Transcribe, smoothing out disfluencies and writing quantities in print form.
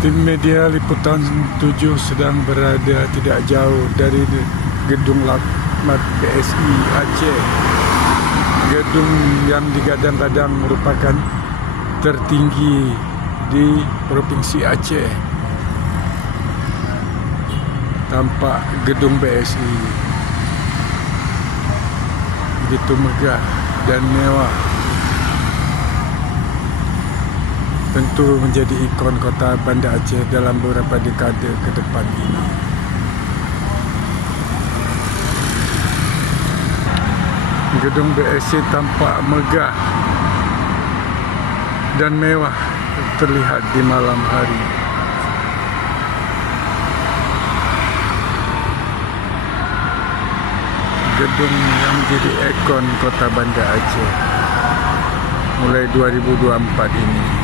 Tim media Liputan 7 sedang berada tidak jauh dari gedung Lakmat BSI Aceh. Gedung yang digadang-gadang merupakan tertinggi di Provinsi Aceh. Tampak gedung BSI begitu megah dan mewah. Tentu menjadi ikon kota Banda Aceh dalam beberapa dekade ke depan ini. Gedung BSI tampak megah dan mewah terlihat di malam hari. Gedung yang menjadi ikon kota Banda Aceh mulai 2024 ini.